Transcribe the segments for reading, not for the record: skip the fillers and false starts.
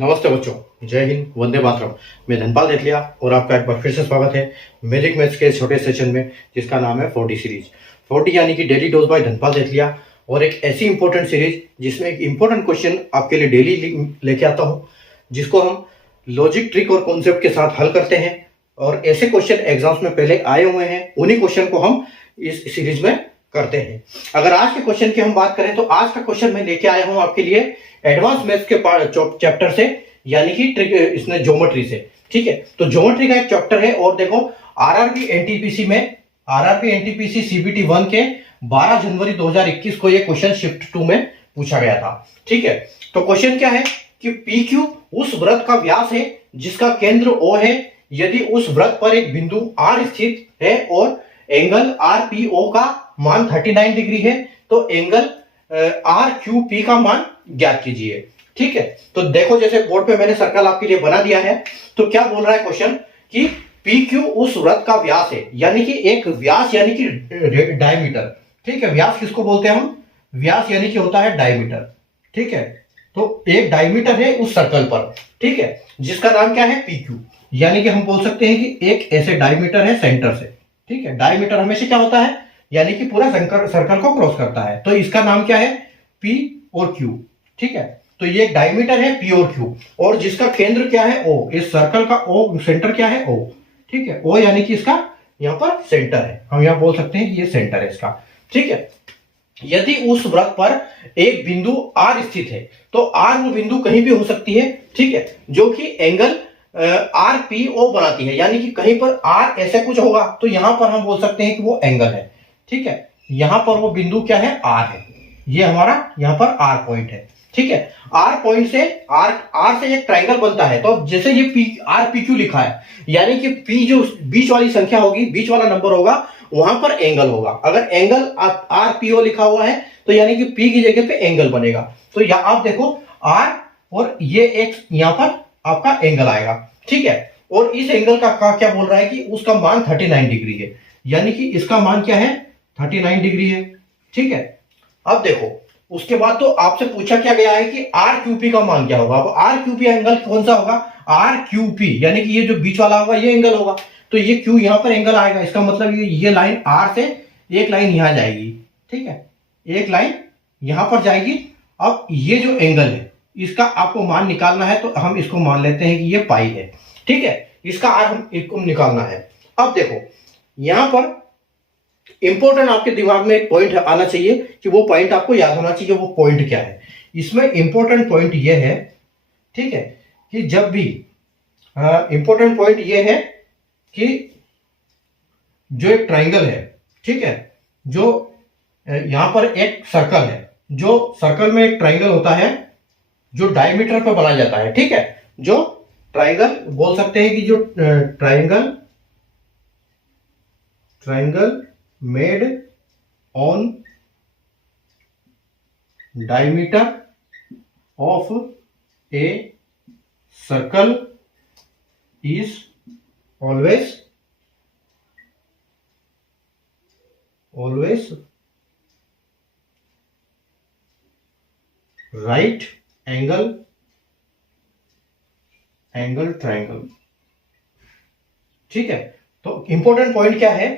नमस्ते बच्चों, जय हिंद, वंदे मातरम। मैं धनपाल देथलिया और आपका एक बार फिर से स्वागत है मैजिक मैथ्स के छोटे सेशन में, जिसका नाम है 40 सीरीज। 40 यानी कि डेली डोज बाय धनपाल देथलिया, और एक ऐसी इंपॉर्टेंट सीरीज जिसमें एक इंपॉर्टेंट क्वेश्चन आपके लिए डेली लेके आता हूँ, जिसको हम लॉजिक, ट्रिक और कॉन्सेप्ट के साथ हल करते हैं। और ऐसे क्वेश्चन एग्जाम्स में पहले आए हुए हैं, उन्हीं क्वेश्चन को हम इस सीरीज में करते हैं। अगर आज के क्वेश्चन की हम बात करें तो आज का क्वेश्चन मैं लेके आया हूं आपके लिए एडवांस मैथ्स के चैप्टर से, यानी कि ट्रिक इसमें ज्योमेट्री से। ठीक है, तो ज्योमेट्री का एक चैप्टर है। और देखो, आरआरबी एनटीपीसी सीबीटी 1 के 12 जनवरी 2021 को यह क्वेश्चन शिफ्ट 2 में पूछा गया था। ठीक है, तो क्वेश्चन क्या है कि पी क्यू उस वृत्त का व्यास है जिसका केंद्र ओ है। यदि उस वृत्त पर एक बिंदु आर स्थित है और एंगल आर पी ओ का मान 39 डिग्री है, तो एंगल आर क्यू पी का मान ज्ञात कीजिए। ठीक है, तो देखो, जैसे बोर्ड पे मैंने सर्कल आपके लिए बना दिया है। तो क्या बोल रहा है क्वेश्चन कि पी क्यू उस वृत्त का व्यास है, यानी कि एक व्यास यानी कि डायमीटर। ठीक है, व्यास किसको बोलते हैं हम? व्यास यानी कि होता है डायमीटर। ठीक है, तो एक डायमीटर है उस सर्कल पर, ठीक है, जिसका नाम क्या है? P Q. यानी कि हम बोल सकते हैं कि एक ऐसे डायमीटर है सेंटर से। ठीक है, डायमीटर हमेशा क्या होता है? यानी कि पूरा सर्कल को क्रॉस करता है। तो इसका नाम क्या है? पी और क्यू। ठीक है, तो ये एक डायमीटर है पी और क्यू, और जिसका केंद्र क्या है? ओ। इस सर्कल का ओ सेंटर क्या है? ओ। ठीक है, ओ यानी कि इसका यहां पर सेंटर है। हम यहां बोल सकते हैं कि ये सेंटर है इसका। ठीक है, यदि उस वृत्त पर एक बिंदु आर स्थित है, तो आर वो बिंदु कहीं भी हो सकती है। ठीक है, जो कि एंगल आर पी ओ बनाती है, यानी कि कहीं पर आर ऐसे कुछ होगा तो यहां पर हम बोल सकते हैं कि वो एंगल है। ठीक है, यहां पर वो बिंदु क्या है? आर है। ये हमारा यहां पर आर पॉइंट है। ठीक है, आर पॉइंट से आर से एक ट्राइंगल बनता है। तो जैसे ये पी आर पी क्यू लिखा है, यानी कि पी जो बीच वाली संख्या होगी, बीच वाला नंबर होगा, वहां पर एंगल होगा। अगर एंगल आर पी ओ लिखा हुआ है तो यानी कि पी की जगह पे एंगल बनेगा। तो यहां आप देखो, आर और ये एक यहां पर आपका एंगल आएगा। ठीक है, और इस एंगल का क्या बोल रहा है कि उसका मान 39 डिग्री है, यानी कि इसका मान क्या है? 39 डिग्री है। ठीक है, अब देखो, उसके बाद तो आपसे पूछा क्या गया है कि आर क्यूपी का मान क्या होगा। अब आर क्यूपी एंगल कौन सा होगा? आर क्यूपी, यानी कि ये जो बीच वाला होगा ये एंगल होगा। तो ये क्यू यहां पर एंगल आएगा। इसका मतलब ये लाइन आर से एक लाइन यहां जाएगी। ठीक है, एक लाइन यहां पर जाएगी। अब ये जो एंगल है इसका आपको मान निकालना है, तो हम इसको मान लेते हैं कि ये पाई है। ठीक है, इसका आर हम इसको निकालना है। अब देखो, यहां पर इंपॉर्टेंट आपके दिमाग में एक पॉइंट आना चाहिए कि वो पॉइंट आपको याद होना चाहिए। वो पॉइंट क्या है? इसमें इंपॉर्टेंट पॉइंट ये है, ठीक है, कि जब भी इंपॉर्टेंट पॉइंट ये है कि जो एक ट्राइंगल है, ठीक है, जो यहां पर एक सर्कल है, जो सर्कल में एक ट्राइंगल होता है जो डायमीटर पर बनाया जाता है। ठीक है, जो ट्राइंगल बोल सकते हैं कि जो triangle made on diameter of a circle is always right angle triangle। ठीक है, तो इंपॉर्टेंट पॉइंट क्या है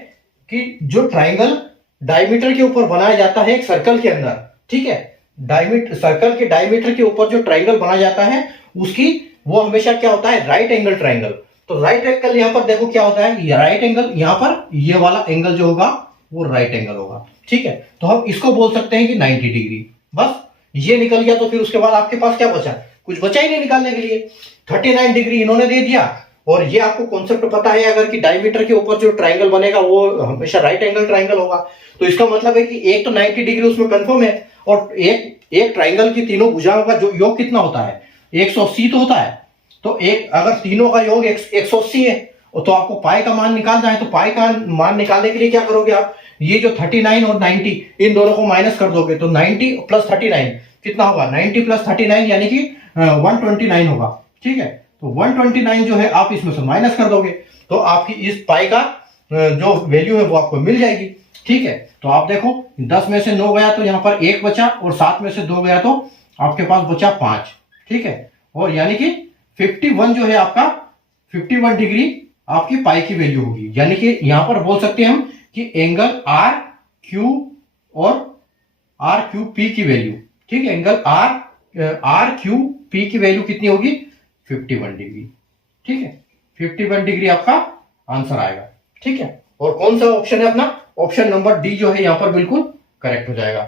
कि जो ट्राइंगल डायमीटर के ऊपर बनाया जाता है एक सर्कल के अंदर। ठीक है, सर्कल के डायमीटर के ऊपर जो ट्राइंगल बनाया जाता है उसकी वो हमेशा क्या होता है? Right angle triangle. तो राइट एंगल यहां पर देखो क्या होता है? राइट एंगल यहां पर ये वाला एंगल जो होगा वो राइट एंगल होगा। ठीक है, तो हम इसको बोल सकते हैं कि 90 डिग्री। बस ये निकल गया, तो फिर उसके बाद आपके पास क्या बचा? कुछ बचा ही नहीं निकालने के लिए। 39 डिग्री इन्होंने दे दिया, और ये आपको कॉन्सेप्ट पता है अगर कि डायमीटर के ऊपर जो ट्राइंगल बनेगा वो हमेशा राइट एंगल ट्राइंगल होगा। तो इसका मतलब है कि एक तो 90 डिग्री उसमें कंफर्म है, और एक ट्राइंगल की तीनों भुजाओं का जो योग कितना होता है? 180 तो होता है। तो एक अगर तीनों का योग 180 है, तो आपको पाई का मान निकालना है। तो पाई का मान निकालने के लिए क्या करोगे आप? ये जो 39 और 90 इन दोनों को माइनस कर दोगे, तो 90 प्लस 39 कितना होगा? 90 प्लस 39 यानी कि 129 होगा। ठीक है, तो 129 जो है आप इसमें से माइनस कर दोगे, तो आपकी इस पाई का जो वैल्यू है वो आपको मिल जाएगी। ठीक है, तो आप देखो, 10 में से 9 गया तो यहाँ पर 1 बचा, और 7 में से 2 गया तो आपके पास बचा 5। ठीक है, और यानी कि 51 जो है आपका 51 डिग्री आपकी पाई की वैल्यू होगी। यानी कि यहां पर बोल सकते हैं हम कि एंगल आर क्यू और आर क्यू पी की वैल्यू, ठीक है, एंगल आर क्यू पी की वैल्यू कितनी होगी 51 डिग्री, ठीक है, 51 डिग्री आपका आंसर आएगा, ठीक है। और कौन सा ऑप्शन है अपना, ऑप्शन नंबर डी जो है यहां पर बिल्कुल करेक्ट हो जाएगा,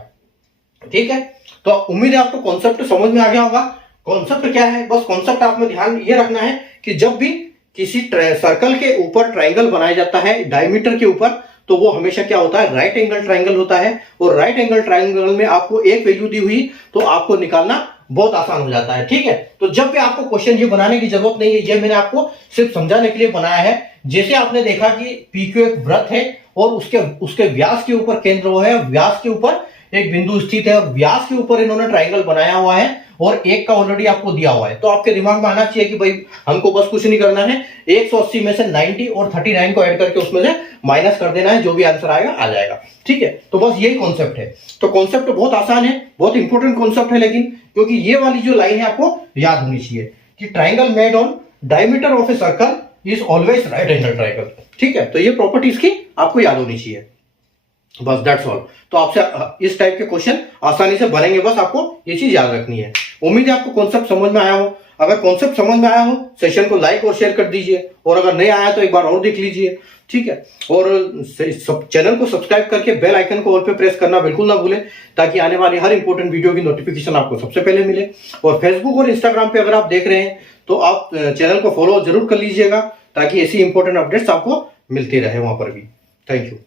ठीक है। तो उम्मीद है आपको कॉन्सेप्ट समझ में आ गया होगा। कॉन्सेप्ट क्या है, बस कॉन्सेप्ट आप में ध्यान ये रखना है कि जब भी किसी सर्कल के ऊपर ट्राइंगल बनाया जाता है डायमीटर के ऊपर, तो वो हमेशा क्या होता है, राइट एंगल ट्राइंगल होता है। और राइट एंगल ट्राइंगल में आपको एक वैल्यू दी हुई तो आपको निकालना बहुत आसान हो जाता है, ठीक है। तो जब भी आपको क्वेश्चन ये बनाने की जरूरत नहीं है, ये मैंने आपको सिर्फ समझाने के लिए बनाया है। जैसे आपने देखा कि पीक्यू एक वृत्त है और उसके व्यास के ऊपर केंद्र वो है, व्यास के ऊपर एक बिंदु स्थित है, व्यास के ऊपर इन्होंने ट्राइंगल बनाया हुआ है और एक का ऑलरेडी आपको दिया हुआ है। तो आपके दिमाग में आना चाहिए कि भाई हमको बस कुछ नहीं करना है, 180 में से 90 और 39 को ऐड करके उसमें से माइनस कर देना है, जो भी आंसर आएगा आ जाएगा, ठीक है। तो बस यही कॉन्सेप्ट है। तो कॉन्सेप्ट बहुत आसान है, बहुत इंपॉर्टेंट कॉन्सेप्ट है, लेकिन क्योंकि ये वाली जो लाइन है आपको याद होनी चाहिए कि triangle made on diameter of a circle is always right angle triangle, ठीक है। तो ये प्रॉपर्टी इसकी आपको याद होनी चाहिए, बस दैट्स ऑल। तो आपसे इस टाइप के क्वेश्चन आसानी से बनेंगे, बस आपको ये चीज याद रखनी है। उम्मीद है आपको कॉन्सेप्ट समझ में आया हो। अगर कॉन्सेप्ट समझ में आया हो, सेशन को लाइक और शेयर कर दीजिए, और अगर नहीं आया तो एक बार और देख लीजिए, ठीक है। और चैनल को सब्सक्राइब करके बेल आइकन को ऑल पे प्रेस करना बिल्कुल ना भूलें, ताकि आने वाली हर इंपॉर्टेंट वीडियो की नोटिफिकेशन आपको सबसे पहले मिले। और फेसबुक और इंस्टाग्राम पे अगर आप देख रहे हैं तो आप चैनल को फॉलो जरूर कर लीजिएगा, ताकि ऐसी इंपॉर्टेंट अपडेट्स आपको मिलती रहे वहां पर भी। Thank you.